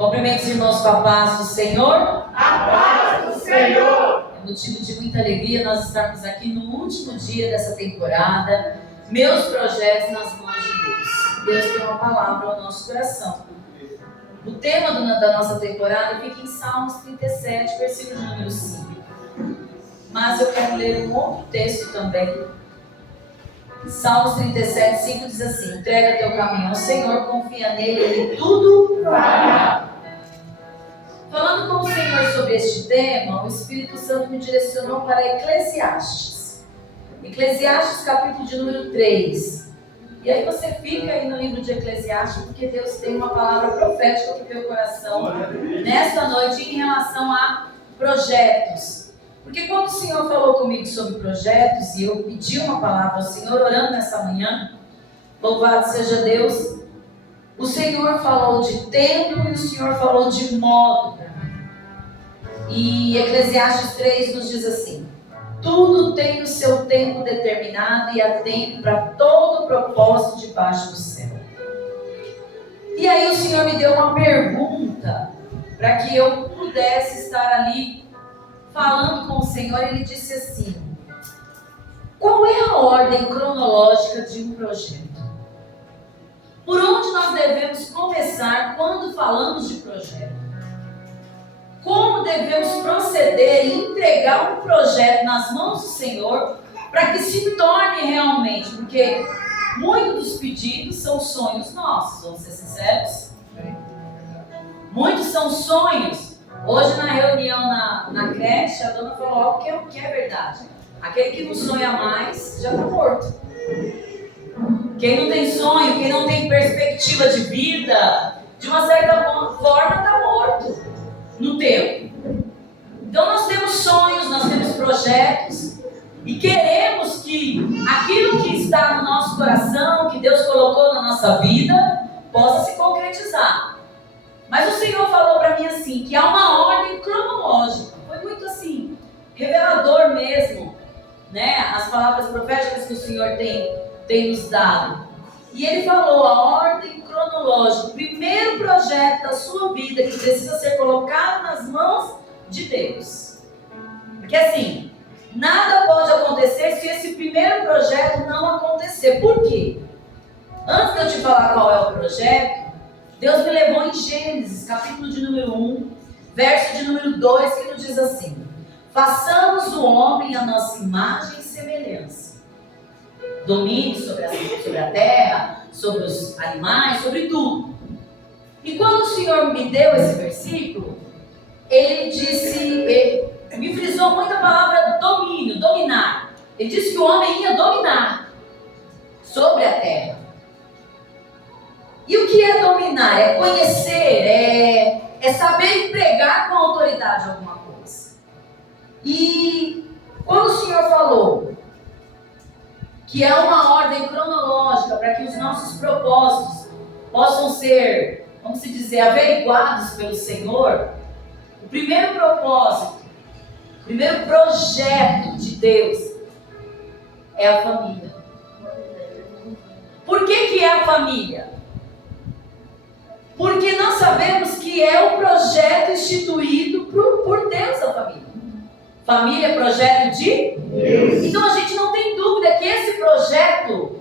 Cumprimente os irmãos com a paz do Senhor. A paz do Senhor. É motivo de muita alegria nós estarmos aqui no último dia dessa temporada. Meus projetos nas mãos de Deus. Deus tem uma palavra ao nosso coração. O tema da nossa temporada fica em Salmos 37, versículo número 5. Mas eu quero ler um outro texto também. Salmos 37, 5 diz assim: entrega teu caminho ao Senhor, confia nele, ele tudo fará. Falando com o Senhor sobre este tema, o Espírito Santo me direcionou para Eclesiastes. Eclesiastes, capítulo de número 3. E aí você fica aí no livro de Eclesiastes, porque Deus tem uma palavra profética para o teu coração nesta noite em relação a projetos. Porque quando o Senhor falou comigo sobre projetos, e eu pedi uma palavra ao Senhor, orando nessa manhã, louvado seja Deus, o Senhor falou de tempo e o Senhor falou de modo para mim. E Eclesiastes 3 nos diz assim: tudo tem o seu tempo determinado e há tempo para todo propósito debaixo do céu. E aí o Senhor me deu uma pergunta para que eu pudesse estar ali falando com o Senhor. Ele disse assim: qual é a ordem cronológica de um projeto? Por onde nós devemos começar quando falamos de projeto? Como devemos proceder e entregar um projeto nas mãos do Senhor para que se torne realmente? Porque muitos dos pedidos são sonhos nossos, vamos ser sinceros. Muitos são sonhos. Hoje na reunião na creche, a dona falou algo que é verdade. Aquele que não sonha mais já está morto. Quem não tem sonho, quem não tem perspectiva de vida, de uma certa forma está morto no tempo. Então nós temos sonhos, nós temos projetos e queremos que aquilo que está no nosso coração, que Deus colocou na nossa vida, possa se concretizar. Mas o Senhor falou para mim assim, que há uma ordem cronológica. Foi muito assim, revelador mesmo, né? As palavras proféticas que o Senhor tem nos dado. E Ele falou a ordem cronológica, o primeiro projeto da sua vida que precisa ser colocado nas mãos de Deus. Porque assim, nada pode acontecer se esse primeiro projeto não acontecer. Por quê? Antes de eu te falar qual é o projeto, Deus me levou em Gênesis, capítulo de número 1, verso de número 2, que nos diz assim: façamos o homem à nossa imagem e semelhança. Domine sobre a terra, sobre os animais, sobre tudo. E quando o Senhor me deu esse versículo, Ele me frisou muito a palavra domínio, dominar. Ele disse que o homem ia dominar sobre a terra. E o que é dominar? É conhecer, é saber empregar com autoridade alguma coisa. E quando o Senhor falou que é uma ordem cronológica para que os nossos propósitos possam ser, vamos dizer, averiguados pelo Senhor, o primeiro propósito, o primeiro projeto de Deus é a família. Por que é a família? Porque nós sabemos que é o projeto instituído por Deus, a família. Família é projeto de Deus. Então a gente não tem dúvida que esse projeto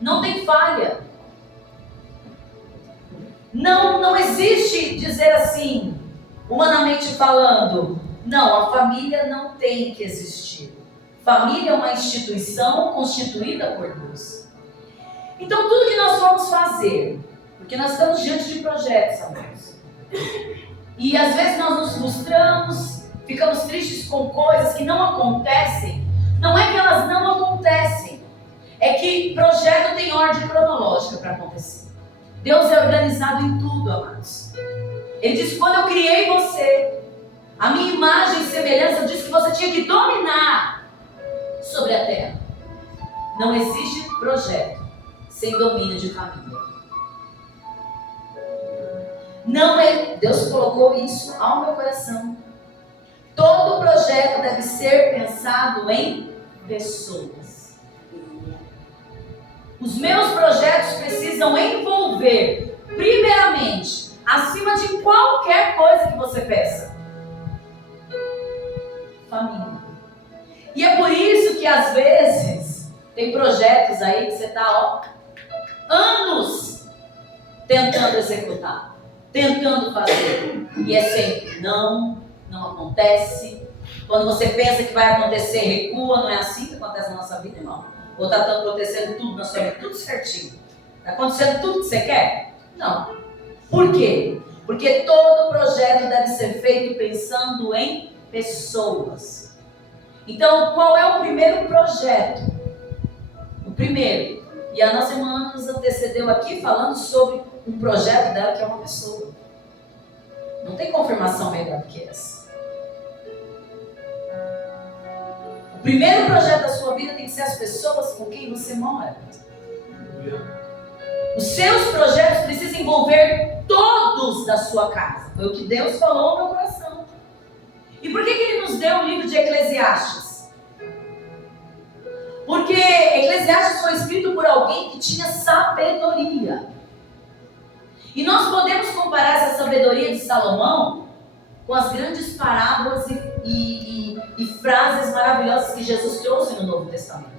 não tem falha. Não existe dizer assim, humanamente falando, não, a família não tem que existir. Família é uma instituição constituída por Deus. Então tudo que nós vamos fazer, porque nós estamos diante de projetos, amados, e às vezes nós nos frustramos, ficamos tristes com coisas que não acontecem. Não é que elas não acontecem, é que projeto tem ordem cronológica para acontecer. Deus é organizado em tudo, amados. Ele disse: quando eu criei você, a minha imagem e semelhança, eu disse que você tinha que dominar sobre a terra. Não existe projeto sem domínio de família. Não é, Deus colocou isso ao meu coração. Todo projeto deve ser pensado em pessoas. Os meus projetos precisam envolver, primeiramente, acima de qualquer qualquer coisa que você peça. Família. E é por isso que às vezes tem projetos aí que você está anos tentando executar, tentando fazer. E é sempre não acontece. Quando você pensa que vai acontecer, recua. Não é assim que acontece na nossa vida, irmão? Ou está acontecendo tudo na sua vida, tudo certinho? Está acontecendo tudo que você quer? Não. Por quê? Porque todo projeto deve ser feito pensando em pessoas. Então, qual é o primeiro projeto? O primeiro. E a nossa irmã nos antecedeu aqui falando sobre um projeto dela que é uma pessoa. Não tem confirmação melhor do que essa. O primeiro projeto da sua vida tem que ser as pessoas com quem você mora. Os seus projetos precisam envolver todos da sua casa. Foi o que Deus falou no meu coração. E por que Ele nos deu o livro de Eclesiastes? Porque Eclesiastes foi escrito por alguém que tinha sabedoria. E nós podemos comparar essa sabedoria de Salomão com as grandes parábolas e frases maravilhosas que Jesus trouxe no Novo Testamento.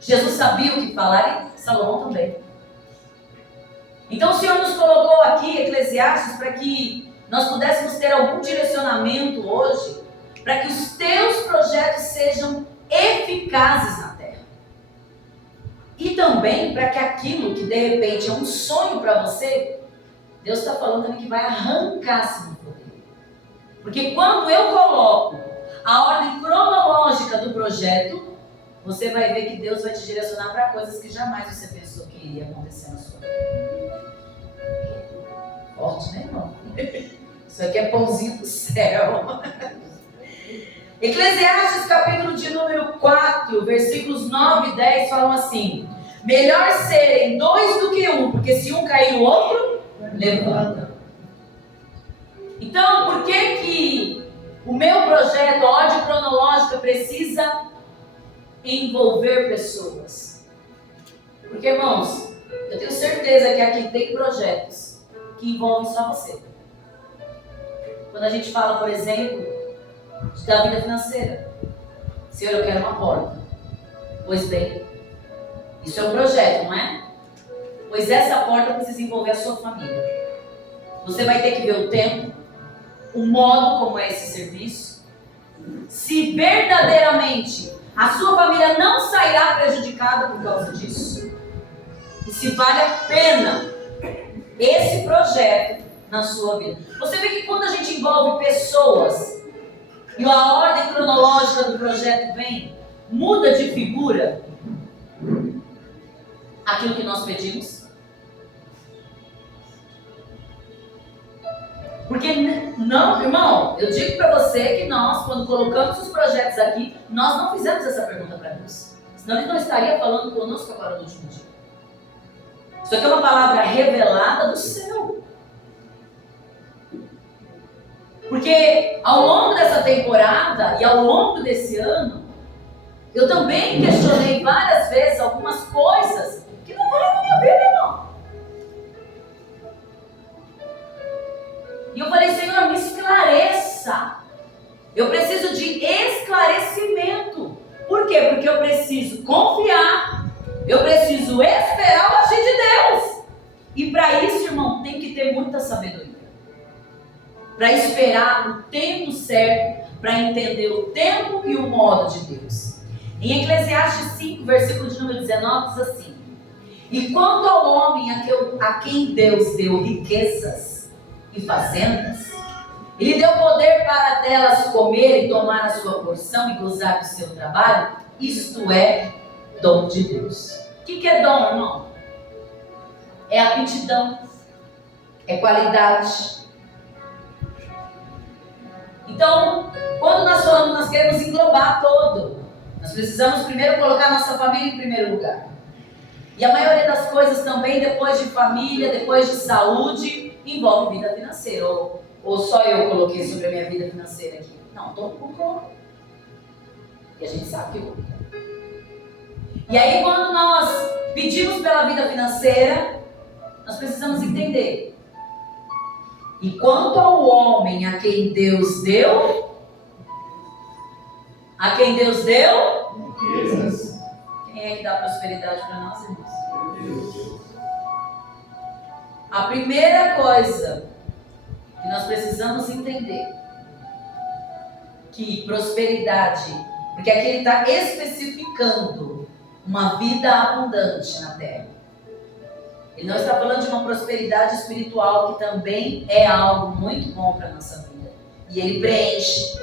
Jesus sabia o que falar e Salomão também. Então o Senhor nos colocou aqui, Eclesiastes, para que nós pudéssemos ter algum direcionamento hoje, para que os teus projetos sejam eficazes na terra. E também para que aquilo que de repente é um sonho para você, Deus está falando também que vai arrancar-se no poder. Porque quando eu coloco a ordem cronológica do projeto, você vai ver que Deus vai te direcionar para coisas que jamais você pensou que iria acontecer na sua vida. Forte, né, irmão? Isso aqui é pãozinho do céu. Eclesiastes, capítulo de número 4, versículos 9 e 10 falam assim: melhor serem dois do que um, porque se um cair, o outro levanta. Então, por que o meu projeto, a ordem cronológica, precisa envolver pessoas? Porque, irmãos, eu tenho certeza que aqui tem projetos que envolvem só você. Quando a gente fala, por exemplo, da vida financeira. Senhor, eu quero uma porta. Pois bem, isso é um projeto, não é? Pois essa porta precisa envolver a sua família. Você vai ter que ver o tempo, o modo como é esse serviço. Se verdadeiramente a sua família não sairá prejudicada por causa disso. E se vale a pena esse projeto na sua vida. Você vê que quando a gente envolve pessoas e a ordem cronológica do projeto vem, muda de figura aquilo que nós pedimos. Porque não, irmão, eu digo para você que nós, quando colocamos os projetos aqui, nós não fizemos essa pergunta para Deus. Senão Ele não estaria falando conosco agora no último dia. Isso aqui é uma palavra revelada do céu. Porque ao longo dessa temporada e ao longo desse ano, eu também questionei várias vezes algumas coisas que não vão na minha vida, irmão. E eu falei, Senhor, me esclareça. Eu preciso de esclarecimento. Por quê? Porque eu preciso confiar. Eu preciso esperar o agir de Deus. E para isso, irmão, tem que ter muita sabedoria. Para esperar o tempo certo, para entender o tempo e o modo de Deus. Em Eclesiastes 5, versículo de número 19, diz assim: e quanto ao homem a quem Deus deu riquezas e fazendas, Ele deu poder para delas comer e tomar a sua porção e gozar do seu trabalho, isto é dom de Deus. O que é dom, irmão? É aptidão, é qualidade. Então, quando nós falamos, nós queremos englobar todo. Nós precisamos primeiro colocar nossa família em primeiro lugar. E a maioria das coisas também, depois de família, depois de saúde, envolve vida financeira. Ou só eu coloquei sobre a minha vida financeira aqui? Não, todo mundo colocou. E a gente sabe que eu coloquei. E aí, quando nós pedimos pela vida financeira, nós precisamos entender E quanto ao homem a quem Deus deu, a quem Deus deu, riquezas. Quem é que dá prosperidade para nós, irmãos? A primeira coisa que nós precisamos entender, que prosperidade, porque aqui ele está especificando uma vida abundante na terra. Ele não está falando de uma prosperidade espiritual, que também é algo muito bom para a nossa vida. E ele preenche.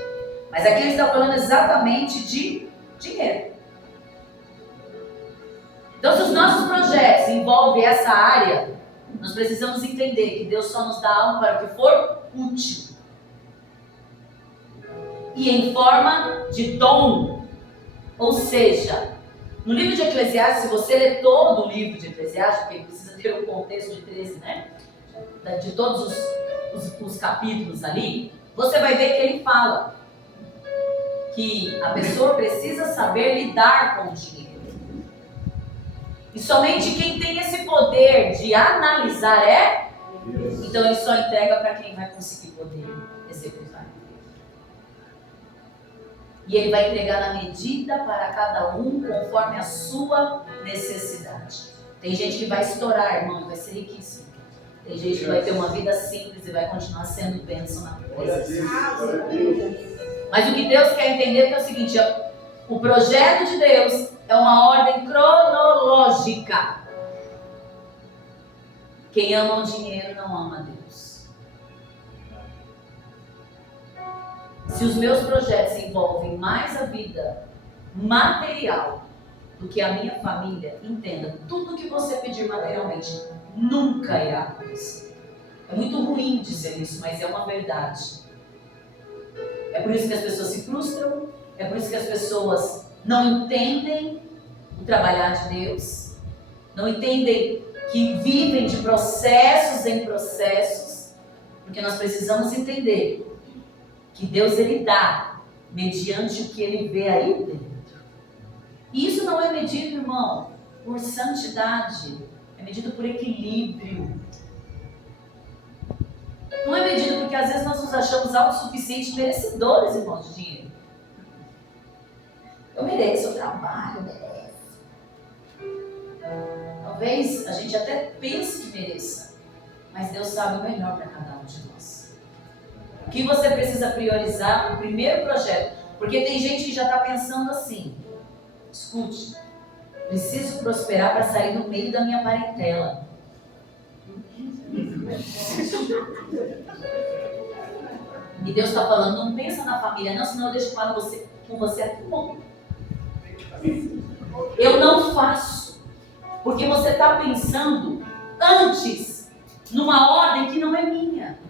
Mas aqui ele está falando exatamente de dinheiro. Então, se os nossos projetos envolvem essa área, nós precisamos entender que Deus só nos dá algo para o que for útil. E em forma de dom. Ou seja, no livro de Eclesiastes, se você ler todo o livro de Eclesiastes, porque precisa ter um contexto de 13, né? De todos os capítulos ali, você vai ver que ele fala que a pessoa precisa saber lidar com o dinheiro. E somente quem tem esse poder de analisar é, então ele só entrega para quem vai conseguir poder executar. E ele vai entregar na medida para cada um, conforme a sua necessidade. Tem gente que vai estourar, irmão, vai ser riquíssimo. Tem gente que vai ter uma vida simples e vai continuar sendo bênção na presença. Mas o que Deus quer entender é o seguinte: o projeto de Deus é uma ordem cronológica. Quem ama o dinheiro não ama Deus. Se os meus projetos envolvem mais a vida material do que a minha família, entenda, tudo que você pedir materialmente nunca irá acontecer. É muito ruim dizer isso, mas é uma verdade. É por isso que as pessoas se frustram, é por isso que as pessoas não entendem o trabalhar de Deus, não entendem que vivem de processos em processos, porque nós precisamos entender que Deus ele dá mediante o que ele vê aí dentro. E isso não é medido, irmão, por santidade, é medido por equilíbrio. Não é medido porque às vezes nós nos achamos autossuficientes, merecedores, irmãos, de dinheiro. Eu mereço, eu trabalho, eu mereço. Talvez a gente até pense que mereça, mas Deus sabe o melhor para cada um de nós. O que você precisa priorizar? O primeiro projeto. Porque tem gente que já está pensando assim: escute, preciso prosperar para sair do meio da minha parentela. E Deus está falando: não pensa na família não, senão eu deixo claro com você até bom. Eu não faço, porque você está pensando antes numa ordem que não é minha.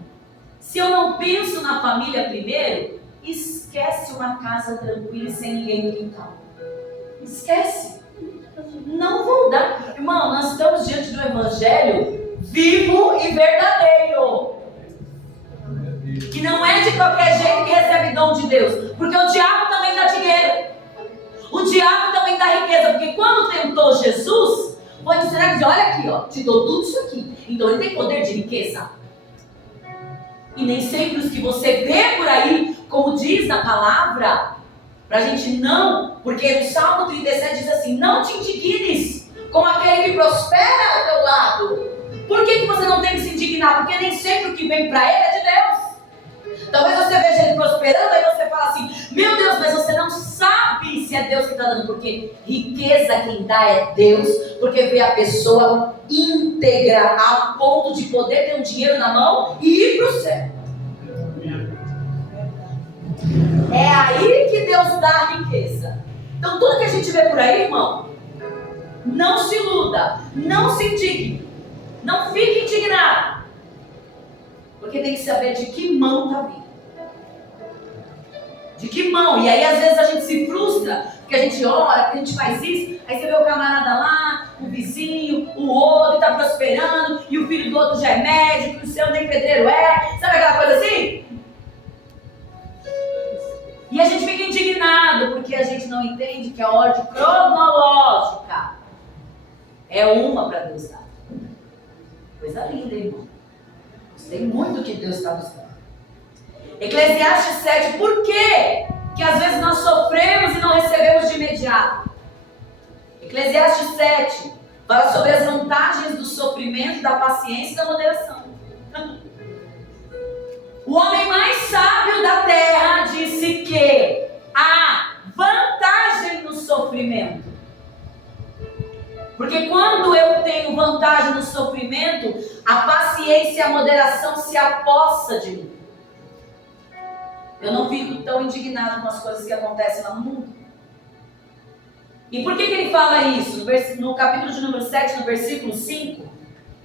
Se eu não penso na família primeiro, esquece uma casa tranquila e sem ninguém no quintal. Esquece. Não vou dar. Irmão, nós estamos diante do evangelho vivo e verdadeiro. Que não é de qualquer jeito que recebe dom de Deus. Porque o diabo também dá dinheiro. O diabo também dá riqueza. Porque quando tentou Jesus, foi dizer: olha aqui, ó, te dou tudo isso aqui. Então ele tem poder de riqueza. E nem sempre os que você vê por aí, como diz na palavra, pra gente não, porque no Salmo 37 diz assim: não te indignes com aquele que prospera ao teu lado. Por que você não tem que se indignar? Porque nem sempre o que vem pra ele é de Deus. Talvez você veja ele prosperando, aí você fala assim: meu Deus, mas você não sabe se é Deus que está dando, porque riqueza quem dá é Deus, porque vê a pessoa íntegra a ponto de poder ter um dinheiro na mão e ir para o céu. É aí que Deus dá a riqueza. Então tudo que a gente vê por aí, irmão, não se iluda, não se indigne, não fique indignado, porque tem que saber de que mão está vindo. De que mão? E aí às vezes a gente se frustra, porque a gente ora, porque a gente faz isso, aí você vê o camarada lá, o vizinho, o outro está prosperando, e o filho do outro já é médico, e o seu nem pedreiro é, sabe aquela coisa assim? E a gente fica indignado, porque a gente não entende que a ordem Tem muito que Deus está buscando. Eclesiastes 7, por quê que às vezes nós sofremos e não recebemos de imediato? Eclesiastes 7 fala sobre as vantagens do sofrimento, da paciência e da moderação. O homem mais sábio da terra disse que há vantagem no sofrimento. Porque quando eu tenho vantagem no sofrimento, a paciência e a moderação se apossam de mim. Eu não fico tão indignado com as coisas que acontecem lá no mundo. E por que ele fala isso? No capítulo de número 7, no versículo 5,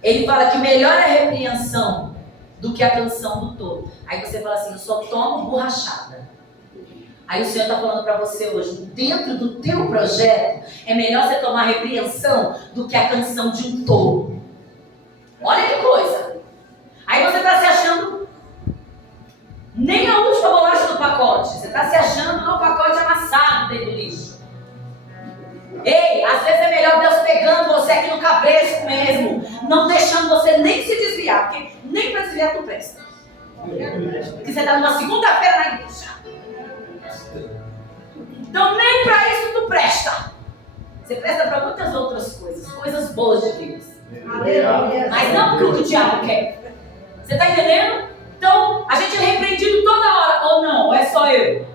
ele fala que melhor é a repreensão do que a canção do tolo. Aí você fala assim, eu só tomo borrachada. Aí o Senhor está falando para você hoje, dentro do teu projeto, é melhor você tomar repreensão do que a canção de um tolo. Olha que coisa. Aí você está se achando nem a última bolacha do pacote. Você está se achando no pacote amassado dentro do lixo. Ei, às vezes é melhor Deus pegando você aqui no cabresto mesmo, não deixando você nem se desviar, porque nem para desviar tu presta. Porque você está numa segunda-feira na igreja. Então nem para isso tu presta. Você presta para muitas outras coisas, coisas boas de Deus. Mas não porque o diabo quer. Você está entendendo? Então a gente é repreendido toda hora, ou não, ou é só eu?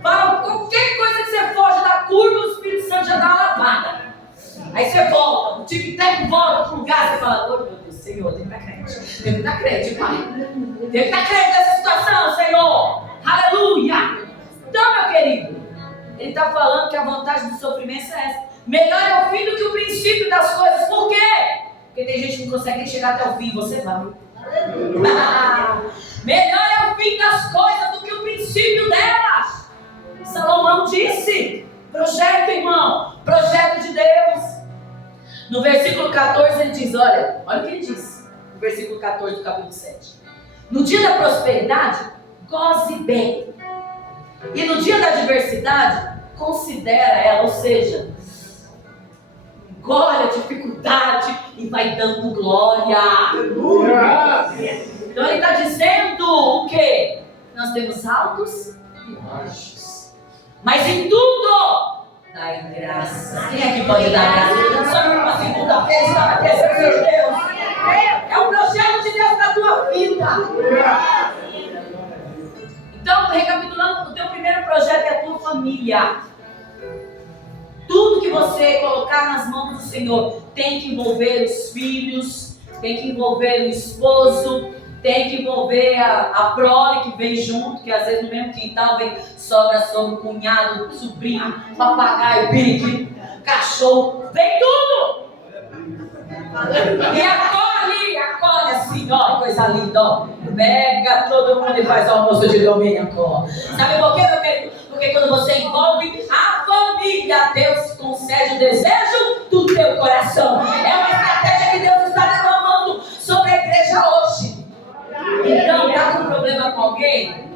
Fala qualquer coisa que você foge da curva, o Espírito Santo já dá uma lavada. Aí você volta, o tic-tac volta para o lugar, você fala, oh meu Deus, Senhor, tem que estar crente. Tem que estar crente, Pai. Tem que estar crente nessa situação, Senhor. Aleluia. Então, meu querido, ele está falando que a vantagem do sofrimento é essa. Melhor é o fim do que o princípio das coisas. Por quê? Porque tem gente que não consegue nem chegar até o fim, você vai. Melhor é o fim das coisas do que o princípio delas. Salomão disse, projeto, irmão, projeto de Deus. No versículo 14 ele diz, olha o que ele diz, no versículo 14 do capítulo 7. No dia da prosperidade, goze bem. E no dia da adversidade, considera ela, ou seja, engole a dificuldade e vai dando glória. Então ele está dizendo o quê? Nós temos altos e baixos. Mas em tudo, dai graça. Quem é que pode dar graça? Só para uma segunda-feira está na presença de Deus. É o projeto de Deus na tua vida. Então, recapitulando, o teu primeiro projeto é a tua família. Tudo que você colocar nas mãos do Senhor tem que envolver os filhos, tem que envolver o esposo, tem que envolver a prole que vem junto, que às vezes no mesmo quintal vem sogra, cunhado, sobrinho, papagaio, periquito, cachorro, vem tudo! E acolhe assim, ó, coisa linda, ó. Pega todo mundo e faz almoço de domingo, ó. Sabe por quê, meu querido? Porque quando você envolve a família, Deus concede o desejo do teu coração. É uma estratégia que Deus está derramando sobre a igreja hoje. Então, tá com problema com alguém?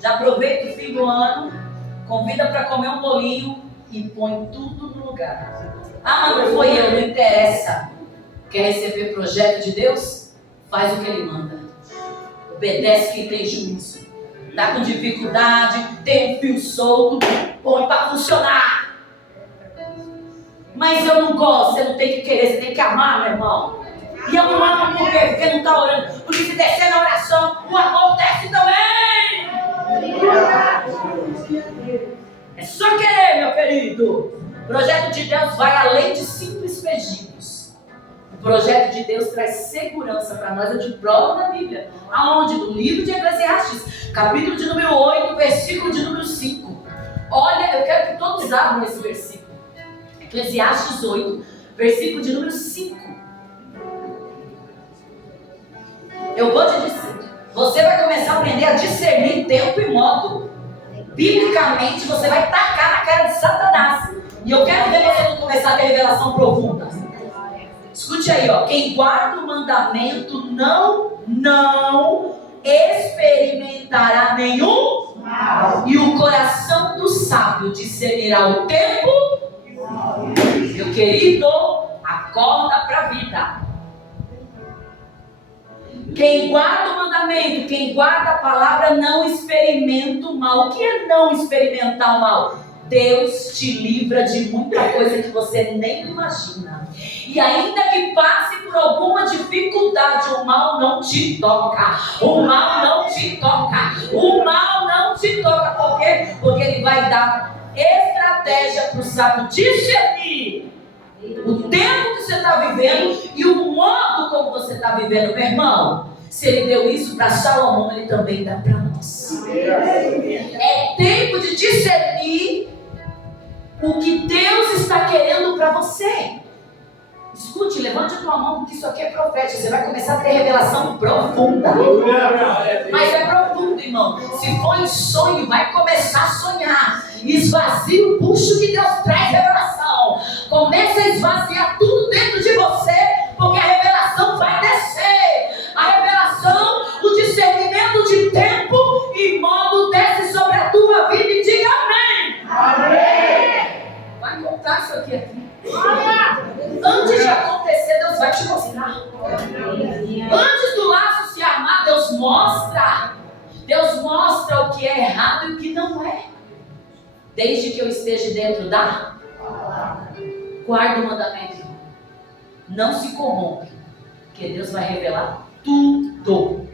Já aproveita o fim do ano, convida para comer um bolinho e põe tudo no lugar. Ah, mas não foi eu, não interessa. Quer receber projeto de Deus? Faz o que Ele manda. Obedece quem tem juízo. Tá com dificuldade, tem um fio solto, põe para funcionar. Mas eu não gosto, você não tem que querer, você tem que amar, meu irmão. E eu não amo por quê? Porque não está orando. Porque se descer na oração, o amor desce também. É só querer, meu querido. O projeto de Deus vai além de simples pedidos. O projeto de Deus traz segurança para nós. Eu te provo na Bíblia. Aonde? No livro de Eclesiastes, capítulo de número 8, versículo de número 5. Olha, eu quero que todos abram esse versículo. Eclesiastes 8, versículo de número 5. Eu vou te dizer, você vai começar a aprender a discernir tempo e modo. Biblicamente, você vai tacar na cara de Satanás. E eu quero ver você não começar a ter revelação profunda. Escute aí, ó. Quem guarda o mandamento não experimentará nenhum mal. E o coração do sábio discernirá o tempo. Meu querido, acorda para a vida. Quem guarda o mandamento, quem guarda a palavra, não experimenta o mal. O que é não experimentar o mal? Deus te livra de muita coisa que você nem imagina. E ainda que passe por alguma dificuldade, o mal não te toca. O mal não te toca. O mal não te toca. Por quê? Porque ele vai dar estratégia para o sábio discernir o tempo que você está vivendo e o modo como você está vivendo, meu irmão. Se ele deu isso para Salomão, ele também dá para nós. É tempo de discernir o que Deus está querendo para você. Escute, levante a tua mão, porque isso aqui é profético. Você vai começar a ter revelação profunda. Mas é profundo, irmão. Se for em sonho, vai começar a sonhar. Esvazia o bucho que Deus traz revelação. Comece a esvaziar tudo dentro de você, porque a revelação vai descer. A revelação, o discernimento de tempo e modo desce sobre a tua vida e diga amém. Amém. Vai contar isso aqui. Antes de acontecer, Deus vai te mostrar. Antes do laço se armar, Deus mostra. Deus mostra o que é errado e o que não é. Desde que eu esteja dentro da guarda o mandamento. Não se corrompe, porque Deus vai revelar tudo.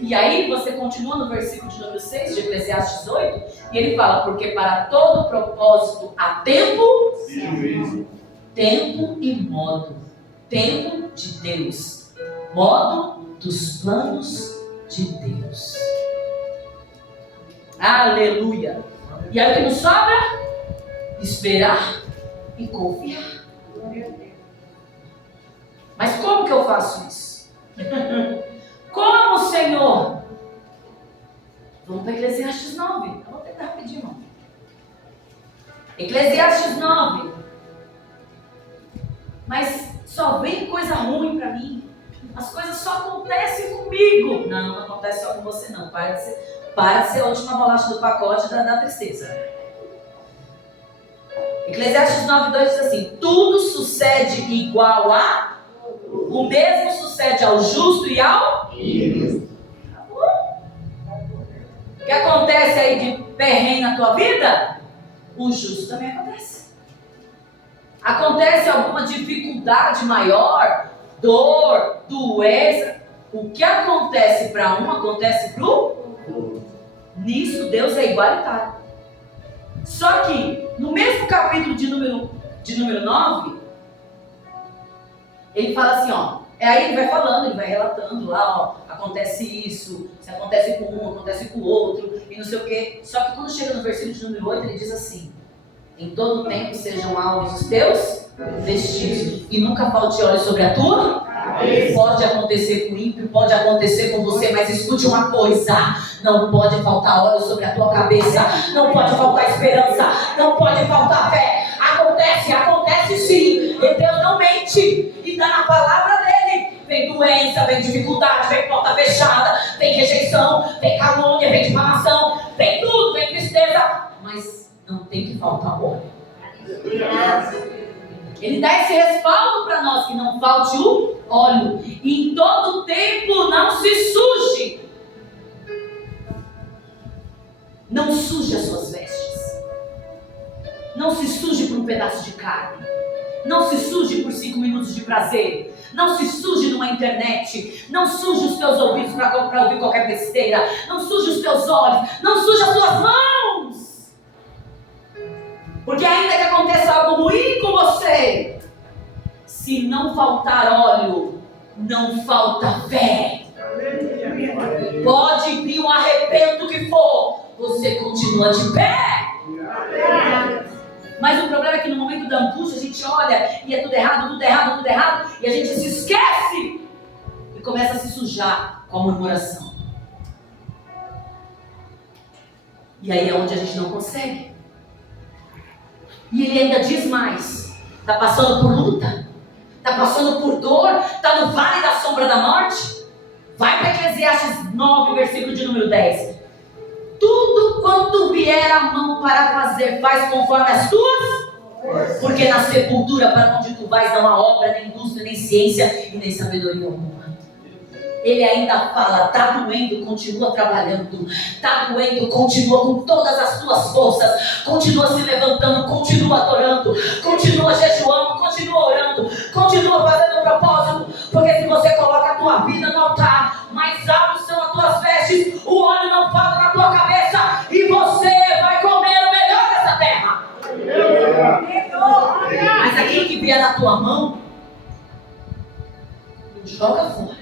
E aí você continua no versículo de número 6 de Eclesiastes 8, e ele fala: porque para todo propósito há tempo, tempo e modo. Tempo de Deus, modo dos planos de Deus. Aleluia. E aí o que nos sobra? Esperar e confiar. Mas como que eu faço isso? Como, Senhor? Vamos para Eclesiastes 9. Eu vou tentar rapidinho, irmão. Eclesiastes 9. Mas só vem coisa ruim para mim. As coisas só acontecem comigo. Não acontece só com você não. Para de ser a última bolacha do pacote da tristeza. Eclesiastes 9:2 diz assim: tudo sucede igual a... O mesmo sucede ao justo e ao... O que acontece aí de perrengue na tua vida? O justo também acontece. Acontece alguma dificuldade maior, dor, doença. O que acontece para um, acontece para o outro. Nisso Deus é igualitário. Só que no mesmo capítulo de número 9, ele fala assim, ó. Aí ele vai falando, ele vai relatando lá, ó, acontece isso, se acontece com um, acontece com o outro, e não sei o quê. Só que quando chega no versículo de número 8, ele diz assim: em todo tempo sejam alvos os teus vestidos, e nunca falte óleo sobre a tua. Pode acontecer com o ímpio, pode acontecer com você, mas escute uma coisa: não pode faltar óleo sobre a tua cabeça, não pode faltar esperança, não pode faltar fé. Acontece sim, e Deus não mente, e dá na palavra dele. Vem doença, vem dificuldade, vem porta fechada, vem rejeição, vem calúnia, vem difamação, vem tudo, vem tristeza, mas não tem que faltar óleo. Ele dá esse respaldo para nós, que não falte o óleo, e em todo tempo não se suje. Não suje as suas vestes. Não se suje por um pedaço de carne. Não se suje por 5 minutos de prazer. Não se suje numa internet. Não suje os teus ouvidos para ouvir qualquer besteira. Não suje os teus olhos. Não suje as tuas mãos. Porque ainda que aconteça algo ruim com você, se não faltar óleo, não falta fé. Pode vir um arrebento que for, você continua de pé. Mas o problema é que no momento da angústia a gente olha e é tudo errado, e a gente se esquece e começa a se sujar com a murmuração. E aí é onde a gente não consegue. E ele ainda diz mais: está passando por luta, está passando por dor, está no vale da sombra da morte. Vai para Eclesiastes 9, versículo de número 10. Tudo quanto vier a mão para fazer, faz conforme as tuas, porque na sepultura para onde tu vais, não há obra, nem indústria, nem ciência e nem sabedoria alguma. Ele ainda fala, tá doendo, continua trabalhando, tá doendo, continua com todas as tuas forças, continua se levantando, continua adorando, continua jejuando, continua orando, continua fazendo um propósito, porque se você coloca a tua vida no altar, mais altos são as tuas vestes, o óleo não falta na tua cabeça e você vai comer o melhor dessa terra. Mas aquilo que vier na tua mão, joga fora.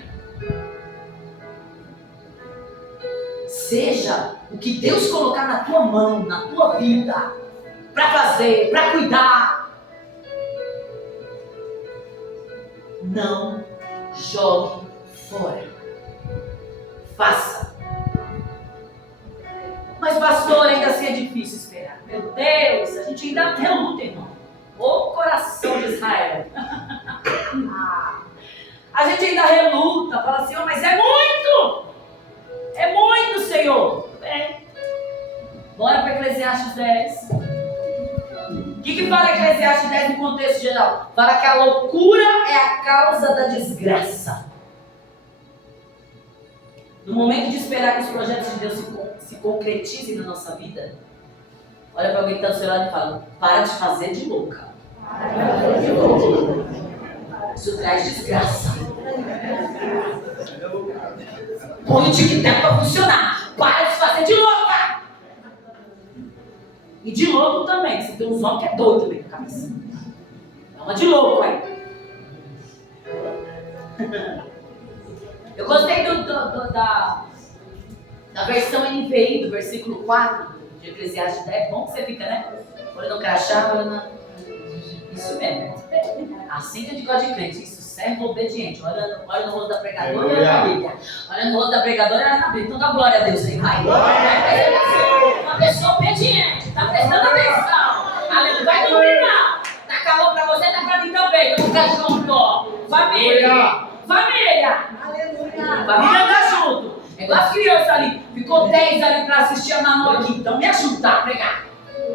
Seja o que Deus colocar na tua mão, na tua vida, para fazer, para cuidar. Não jogue fora. Faça. Mas pastor, ainda assim é difícil esperar. Meu Deus, a gente ainda reluta, irmão. Ô coração de Israel. A gente ainda reluta, fala assim, mas é muito! É muito, Senhor. Bora para Eclesiastes 10. O que fala Eclesiastes 10 no contexto geral? Fala que a loucura é a causa da desgraça. No momento de esperar que os projetos de Deus se concretizem na nossa vida, olha para alguém que está do seu lado e fala, para de fazer de louca. Isso traz desgraça. Põe o tic-tac para funcionar. Para de fazer de louca. E de louco também. Você tem uns homens que é doido também com a cabeça. É uma de louco aí. Eu gostei da versão NVI, do versículo 4 de Eclesiastes 10. Bom que você fica, né? Olha no crachá, olha na... Isso mesmo. Assim que a gente gosta de crente. Isso, servo obediente. Olha no rosto da pregadora, olha na Bíblia. Olha no rosto da pregadora, olha na Bíblia. Então dá glória a Deus aí. Vai. Uma pessoa obediente. Tá prestando atenção. Aleluia. Vai dormir não. Tá calor pra você, tá pra mim também. Tô com o cachorro, ó. Família. Família. Aleluia. Família tá junto. É igual as crianças ali. Ficou 10 ali pra assistir a Manu aqui. Então me ajuda a pregar.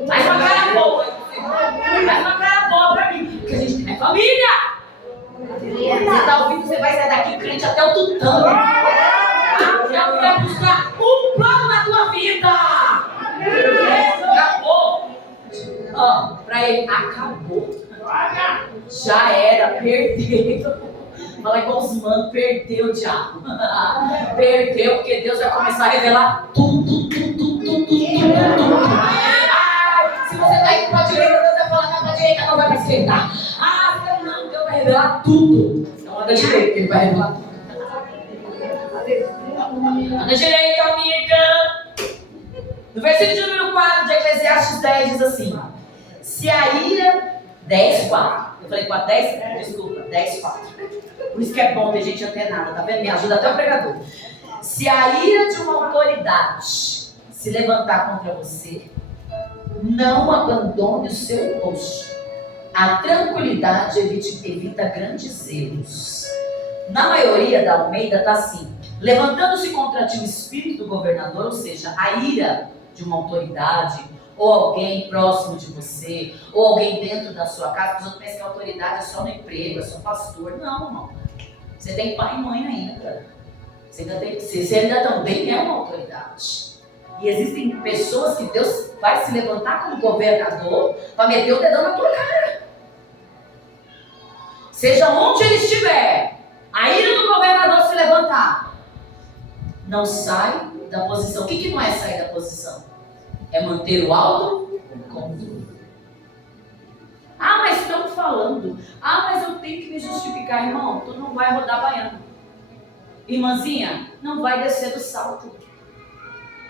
Faz uma cara boa. Faz uma cara boa pra mim. Porque a gente é família. Você tá ouvindo, você vai sair daqui crente até o tutano. Já vai buscar um plano na tua vida. Acabou. Ó, pra ele, acabou. Já era, perdeu. Fala igual os manos, perdeu o diabo. Perdeu, porque Deus vai começar a revelar tudo. Se você tá indo pra direita, Deus vai falar que a direita não vai pra esquerda. Não, Deus vai revelar tudo. Então anda direita, Ele vai revelar tudo. Anda direita, amiga. No versículo de número 4 de Eclesiastes 10 diz assim: se a ira... 10, 4. Eu falei 4, 10? Desculpa, 10, 4. Por isso que é bom ter gente antenada, tá vendo? Me ajuda até o pregador. Se a ira de uma autoridade se levantar contra você, não abandone o seu posto. A tranquilidade evita grandes erros. Na maioria da Almeida está assim: levantando-se contra ti o espírito do governador, ou seja, a ira de uma autoridade, ou alguém próximo de você, ou alguém dentro da sua casa. Os outros pensam que a autoridade é só no emprego, é só pastor. Não, irmão. Você tem pai e mãe ainda. Você ainda também é uma autoridade. E existem pessoas que Deus vai se levantar como governador para meter o dedão na tua cara. Seja onde ele estiver, a ira do governador se levantar, não sai da posição. O que não é sair da posição? É manter o autocontrole. Mas estão falando. Mas eu tenho que me justificar, irmão. Tu não vai rodar baiano. Irmãzinha, não vai descer do salto.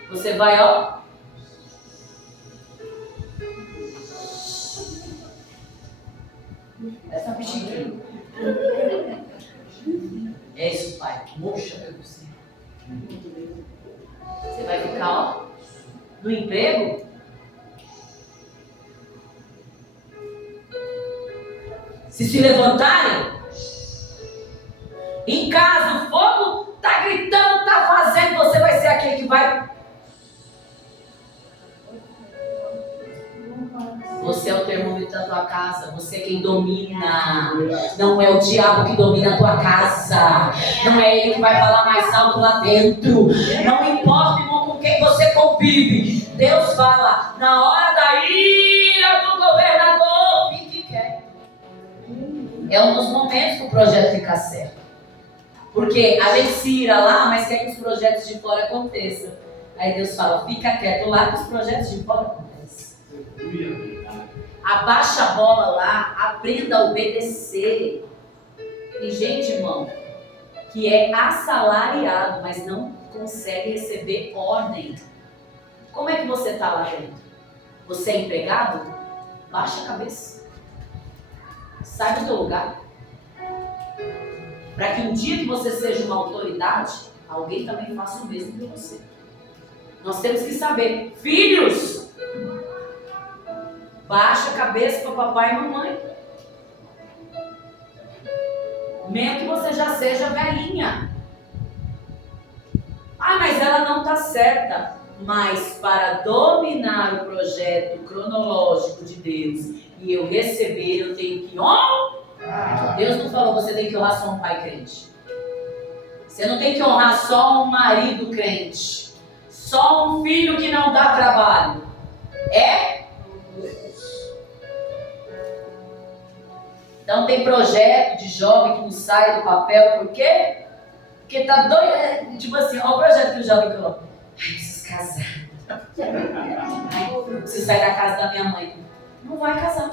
Você vai, ó. Essa bexiguinha. É isso, pai. Moxa, meu Deus. Você vai ficar, ó, no emprego. Se levantarem, em casa o fogo tá gritando, tá fazendo, você vai ser aquele que vai. Você é o termômetro da tua casa, você é quem domina. Não é o diabo que domina a tua casa. Não é ele que vai falar mais alto lá dentro. Não importa, irmão, com quem você convive. Deus fala, na hora da ira do governador, fique quieto. É um dos momentos que o projeto fica certo. Porque a gente se ira lá, mas quer que os projetos de fora aconteçam. Aí Deus fala, fica quieto lá que os projetos de fora acontecem. Abaixa a bola lá, aprenda a obedecer. Tem gente, irmão, que é assalariado, mas não consegue receber ordem. Como é que você está lá dentro? Você é empregado? Baixa a cabeça. Sai do teu lugar. Para que um dia que você seja uma autoridade, alguém também faça o mesmo que você. Nós temos que saber, filhos, baixa a cabeça para papai e mamãe. Mesmo que você já seja velhinha. Ah, mas ela não está certa. Mas para dominar o projeto cronológico de Deus e eu receber, eu tenho que honrar. Deus não falou você tem que honrar só um pai crente. Você não tem que honrar só um marido crente. Só um filho que não dá trabalho. Então tem projeto de jovem que não sai do papel. Por quê? Porque tá doido. Tipo assim, olha o projeto que o jovem coloca. Ai, preciso casar. Ai, eu preciso sair da casa da minha mãe. Não vai casar.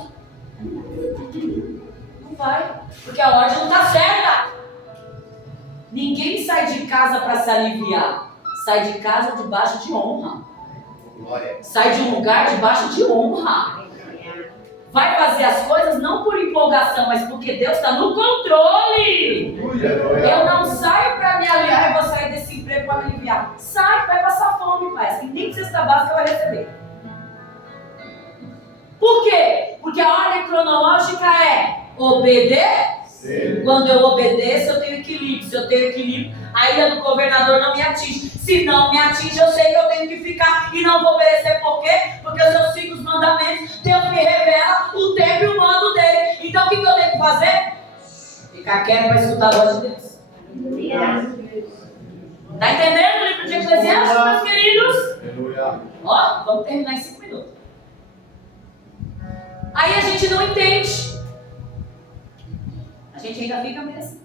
Não vai. Porque a ordem não está certa. Ninguém sai de casa para se aliviar. Sai de casa debaixo de honra. Sai de um lugar debaixo de honra. Vai fazer as coisas não por empolgação, mas porque Deus está no controle. Eu não saio para me aliviar, eu vou sair desse emprego para me aliviar. Sai, vai passar fome, pai. Nem cesta básica vai receber. Por quê? Porque a ordem cronológica é obedecer. Quando eu obedeço, eu tenho equilíbrio. Se eu tenho equilíbrio, a ira do governador não me atinge. Se não me atinge, eu sei que eu tenho que ficar e não vou obedecer. Por quê? Porque se eu sigo os mandamentos, Deus me revela o tempo e o mando dele. Então o que eu tenho que fazer? Ficar quieto para escutar a voz de Deus. Está entendendo o livro de Eclesiastes, meus queridos? Ó, vamos terminar em 5 minutos. Aí a gente não entende. A gente ainda fica mesmo.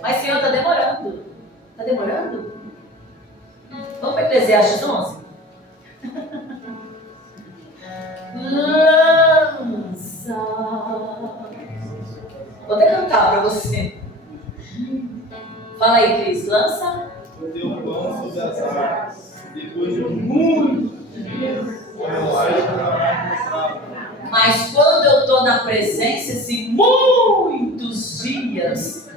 Mas Senhor, está demorando. Está demorando? Vamos para Eclesiastes 11? Lança. Vou até cantar para você. Fala aí, Cris. Lança. O teu pão sobre as águas, depois de muitos dias, mas quando eu estou na presença, esses muitos dias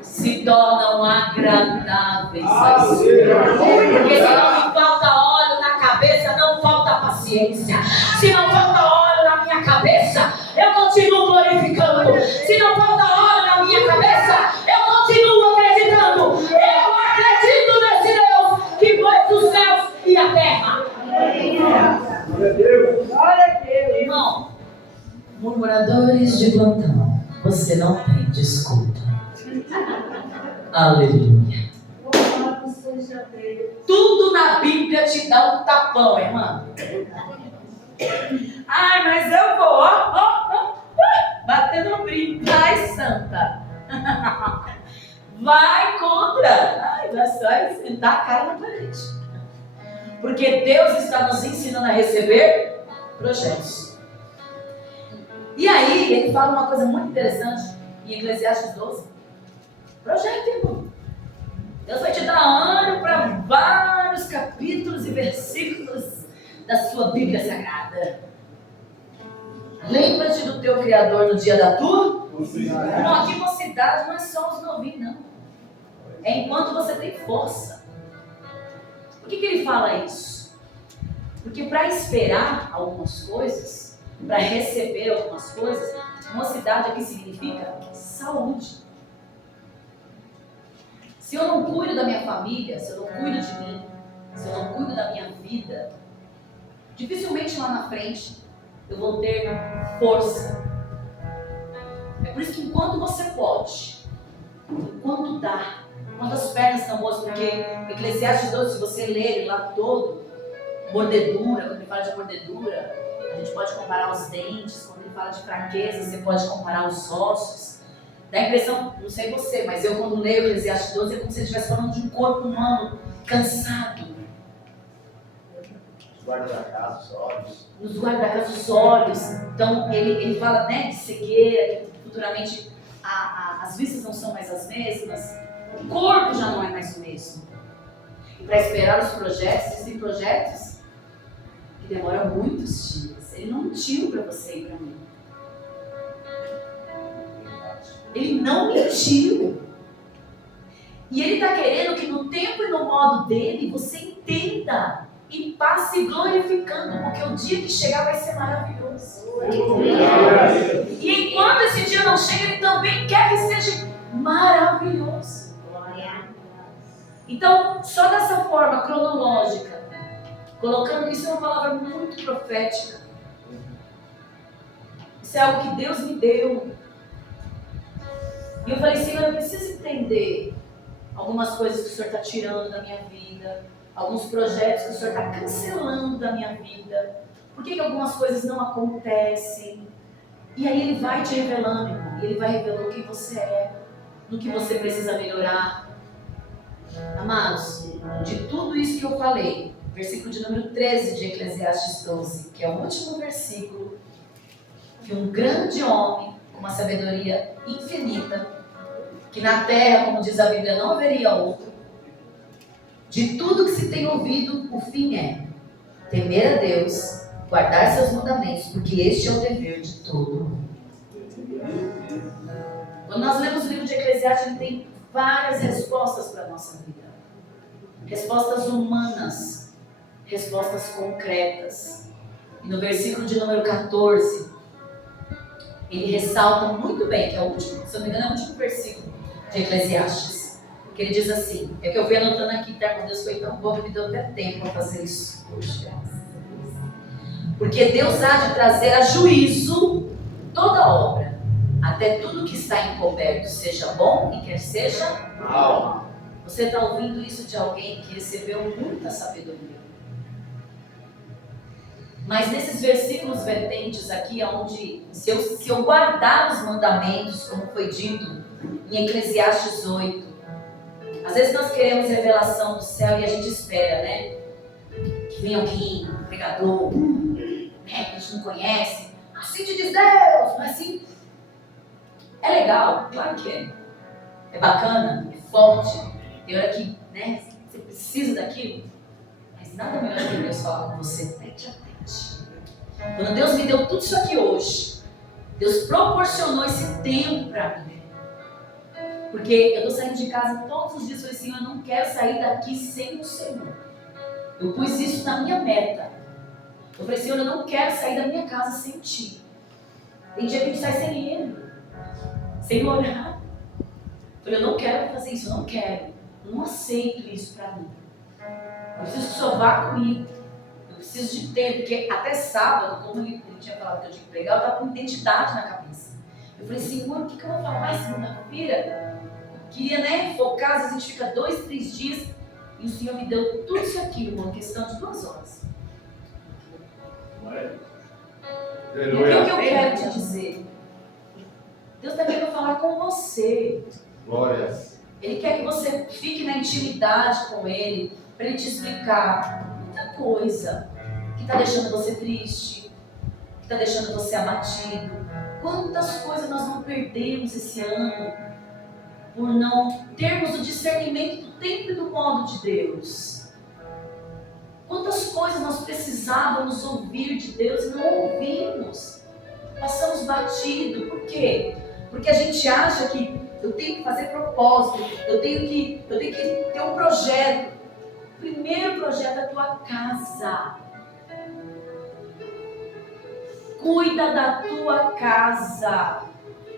se tornam agradáveis a Senhor. Porque se não me falta óleo na cabeça, não falta paciência. Se não falta óleo na minha cabeça, eu continuo glorificando. Se não falta óleo na minha cabeça, eu continuo acreditando. Eu acredito nesse Deus que pôs os céus e a terra. Glória a Deus. Glória a Deus. Irmão, murmuradores de plantão, você não tem desculpa. Aleluia. Louvado seja Deus. Tudo na Bíblia te dá um tapão, irmã. Ai, mas eu vou, batendo no brinco. Vai, santa. Vai contra. Ai, vai só sentar a cara na parede. Porque Deus está nos ensinando a receber projetos. E aí, ele fala uma coisa muito interessante em Eclesiastes 12. Projeto, irmão. Deus vai te dar ano para vários capítulos e versículos da sua Bíblia Sagrada. Lembra-te do teu Criador no dia da tua? Não, aqui mocidade não é só os novinhos, não. É enquanto você tem força. Por que ele fala isso? Porque para esperar algumas coisas, para receber algumas coisas, mocidade aqui significa saúde. Se eu não cuido da minha família, se eu não cuido de mim, se eu não cuido da minha vida, dificilmente lá na frente eu vou ter força. É por isso que enquanto você pode, enquanto dá, enquanto as pernas estão boas, porque Eclesiastes 12, se você ler ele lá todo, mordedura, quando ele fala de mordedura, a gente pode comparar os dentes, quando ele fala de fraqueza, você pode comparar os ossos. Dá a impressão, não sei você, mas eu quando leio Eclesiastes 12 é como se ele estivesse falando de um corpo humano cansado. Guarda da casa, os olhos. Nos guarda da casa dos olhos. Então ele fala, né, de cegueira, que futuramente as vistas não são mais as mesmas, o corpo já não é mais o mesmo. E para esperar os projetos, existem projetos que demoram muitos dias. Ele não mentiu para você e para mim. Ele não mentiu. E ele está querendo que no tempo e no modo dele você entenda e passe glorificando, porque o dia que chegar vai ser maravilhoso. E enquanto esse dia não chega, ele também quer que seja maravilhoso. Então, só dessa forma cronológica, colocando isso é uma palavra muito profética. Isso é algo que Deus me deu. E eu falei, Senhor, eu preciso entender algumas coisas que o Senhor está tirando da minha vida, alguns projetos que o Senhor está cancelando da minha vida. Por que algumas coisas não acontecem? E aí Ele vai te revelando, irmão. E Ele vai revelando quem você é, no que você precisa melhorar. Amados, de tudo isso que eu falei, versículo de número 13 de Eclesiastes 12, que é o último versículo, que um grande homem, com uma sabedoria infinita, que na terra, como diz a Bíblia, não haveria outro, de tudo que se tem ouvido, o fim é temer a Deus, guardar seus mandamentos, porque este é o dever de todo mundo. Quando nós lemos o livro de Eclesiastes, ele tem várias respostas para a nossa vida. Respostas humanas, respostas concretas. E no versículo de número 14, ele ressalta muito bem, que é o último, se eu não me engano, é o último versículo de Eclesiastes. Que ele diz assim, é que eu fui anotando aqui, tá? Meu Deus, foi tão bom que me deu até tempo para fazer isso. Poxa, porque Deus há de trazer a juízo toda obra, até tudo que está encoberto, seja bom e quer seja mal. Você está ouvindo isso de alguém que recebeu muita sabedoria. Mas nesses versículos vertentes aqui, onde se eu guardar os mandamentos, como foi dito em Eclesiastes 8, às vezes nós queremos revelação do céu e a gente espera, né? Que venha alguém, um pregador, né? Que a gente não conhece. Assim te diz Deus, mas assim. É legal, claro que é. É bacana, é forte. Tem hora que, né? Você precisa daquilo. Mas nada melhor do que Deus falar com você tete a tete. Quando Deus me deu tudo isso aqui hoje, Deus proporcionou esse tempo para mim. Porque eu estou saindo de casa todos os dias e falei, Senhor, eu não quero sair daqui sem o Senhor. Eu pus isso na minha meta. Eu falei, Senhor, eu não quero sair da minha casa sem Ti. Tem dia que a gente sai sem Ele, sem orar. Eu falei, eu não quero fazer isso, eu não quero. Eu não aceito isso para mim. Eu preciso que o Senhor vá comigo. Eu preciso de tempo, porque até sábado, como ele tinha falado que eu tinha que pregar, eu estava com identidade na cabeça. Eu falei, Senhor, o que eu vou falar segunda-feira? Queria, né, focar, às vezes a gente fica 2, 3 dias e o Senhor me deu tudo isso aqui, uma questão de 2 horas. O que eu quero te dizer? Deus está querendo falar com você. Glórias. Ele quer que você fique na intimidade com Ele, para Ele te explicar muita coisa que está deixando você triste, que está deixando você abatido. Quantas coisas nós não perdemos esse ano por não termos o discernimento do tempo e do modo de Deus. Quantas coisas nós precisávamos ouvir de Deus e não ouvimos. Passamos batido. Por quê? Porque a gente acha que eu tenho que fazer propósito, eu tenho que ter um projeto. O primeiro projeto é a tua casa. Cuida da tua casa.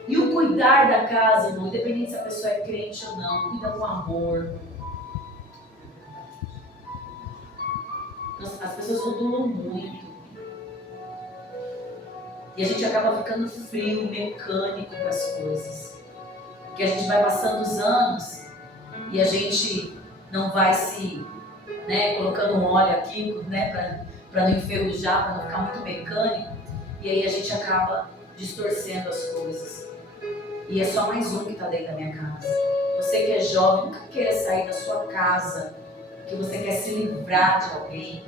E o cuidar da casa, irmão, independente se a pessoa é crente ou não, cuida com amor. As pessoas rotulam muito. E a gente acaba ficando frio, mecânico para as coisas. Porque a gente vai passando os anos e a gente não vai se, colocando um óleo aqui, para não enferrujar, para não ficar muito mecânico. E aí a gente acaba distorcendo as coisas. E é só mais um que está dentro da minha casa. Você que é jovem, nunca queira sair da sua casa, que você quer se livrar de alguém.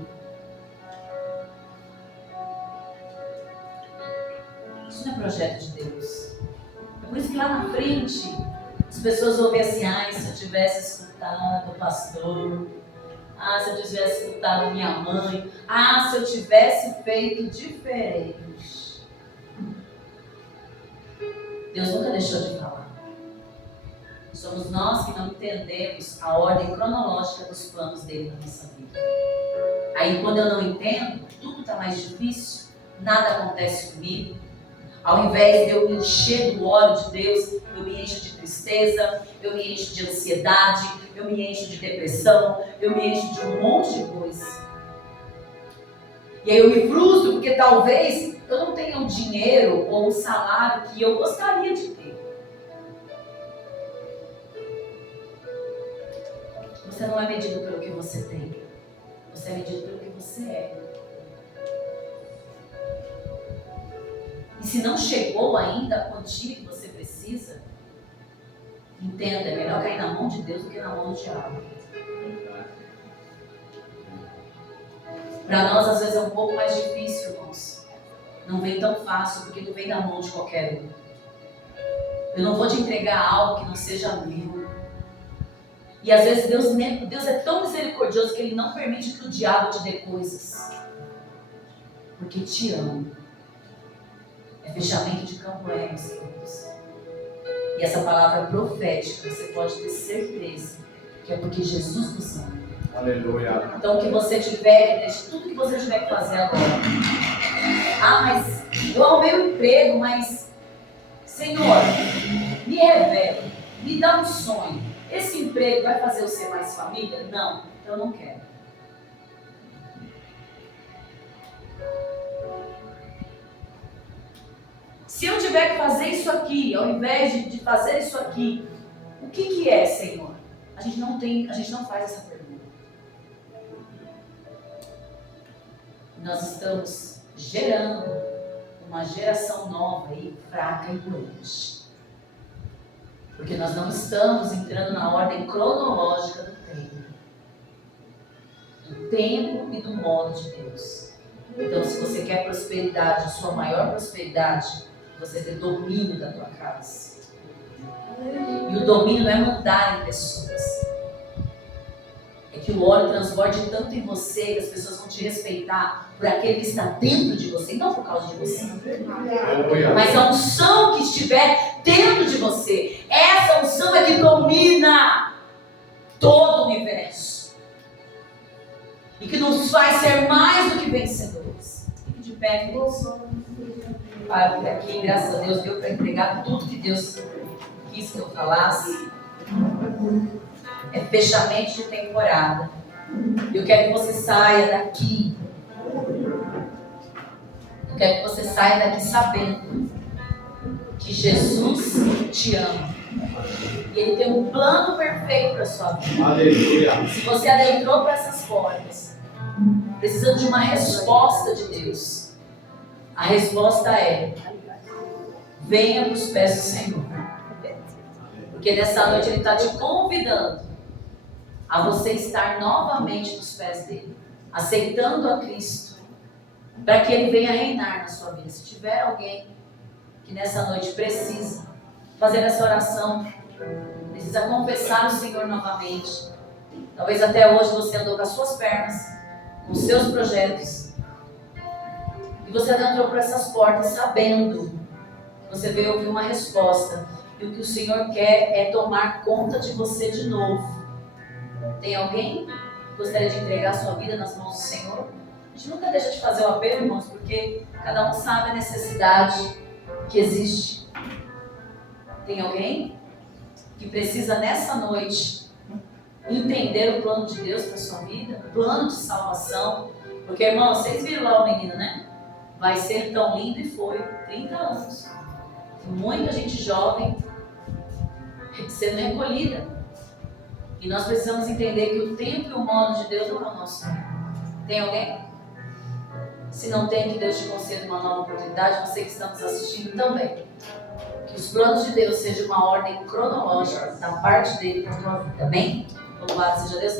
Isso não é projeto de Deus. É por isso que lá na frente, as pessoas ouvem assim, se eu tivesse escutado o pastor, se eu tivesse escutado minha mãe, se eu tivesse feito diferente. Deus nunca deixou de falar. Somos nós que não entendemos a ordem cronológica dos planos dele na nossa vida. Aí quando eu não entendo, tudo está mais difícil, nada acontece comigo. Ao invés de eu me encher do óleo de Deus, eu me encho de tristeza, eu me encho de ansiedade, eu me encho de depressão, eu me encho de um monte de coisa. E aí eu me frustro porque talvez eu não tenha o dinheiro ou o salário que eu gostaria de ter. Você não é medido pelo que você tem, você é medido pelo que você é. E se não chegou ainda a quantia que você precisa, entenda, é melhor cair na mão de Deus do que na mão do diabo. Para nós, às vezes, é um pouco mais difícil, irmãos. Não vem tão fácil, porque não vem na mão de qualquer um. Eu não vou te entregar algo que não seja meu. E às vezes Deus é tão misericordioso que Ele não permite que o diabo te dê coisas. Porque te ama. É fechamento de campanha, meus queridos. E essa palavra profética, você pode ter certeza que é porque Jesus nos ama. Aleluia. Então, o que você tiver, deixe tudo que você tiver que fazer agora. Mas eu arrumei um emprego, mas, Senhor, me revela, me dá um sonho. Esse emprego vai fazer eu ser mais família? Não, eu não quero. Se eu tiver que fazer isso aqui, ao invés de fazer isso aqui, o que é, Senhor? A gente não faz essa pergunta. Nós estamos gerando uma geração nova e fraca e doente. Porque nós não estamos entrando na ordem cronológica do tempo e do modo de Deus. Então, se você quer prosperidade, a sua maior prosperidade, você ter domínio da tua casa. E o domínio não é mandar em pessoas. É que o óleo transborde tanto em você que as pessoas vão te respeitar por aquele que está dentro de você, não por causa de você. Mas a unção que estiver dentro de você, essa unção é que domina todo o universo. E que nos faz ser mais do que vencedores. Fique de pé, queridos. Pai, por aqui, graças a Deus, deu para entregar tudo que Deus quis que eu falasse. É fechamento de temporada. Eu quero que você saia daqui. Eu quero que você saia daqui sabendo que Jesus te ama. E Ele tem um plano perfeito para a sua vida. Aleluia. Se você adentrou para essas portas, precisando de uma resposta de Deus, a resposta é: venha para os pés do Senhor. Porque nessa noite Ele está te convidando a você estar novamente nos pés dEle, aceitando a Cristo, para que Ele venha reinar na sua vida. Se tiver alguém que nessa noite precisa fazer essa oração, precisa confessar o Senhor novamente. Talvez até hoje você andou com as suas pernas, com os seus projetos, e você adentrou por essas portas sabendo que você veio ouvir uma resposta, e o que o Senhor quer é tomar conta de você de novo. Tem alguém que gostaria de entregar a sua vida nas mãos do Senhor? A gente nunca deixa de fazer o apelo, irmãos, porque cada um sabe a necessidade que existe. Tem alguém que precisa nessa noite entender o plano de Deus para a sua vida? Plano de salvação. Porque, irmãos, vocês viram lá o menino, né? vai ser tão lindo e foi 30 anos. Muita gente jovem sendo recolhida. E nós precisamos entender que o tempo e o modo de Deus não é o nosso tempo. Tem alguém? Se não tem, que Deus te conceda uma nova oportunidade, você que está nos assistindo também. Que os planos de Deus sejam uma ordem cronológica da parte dele para a tua vida. Amém? Louvado seja Deus.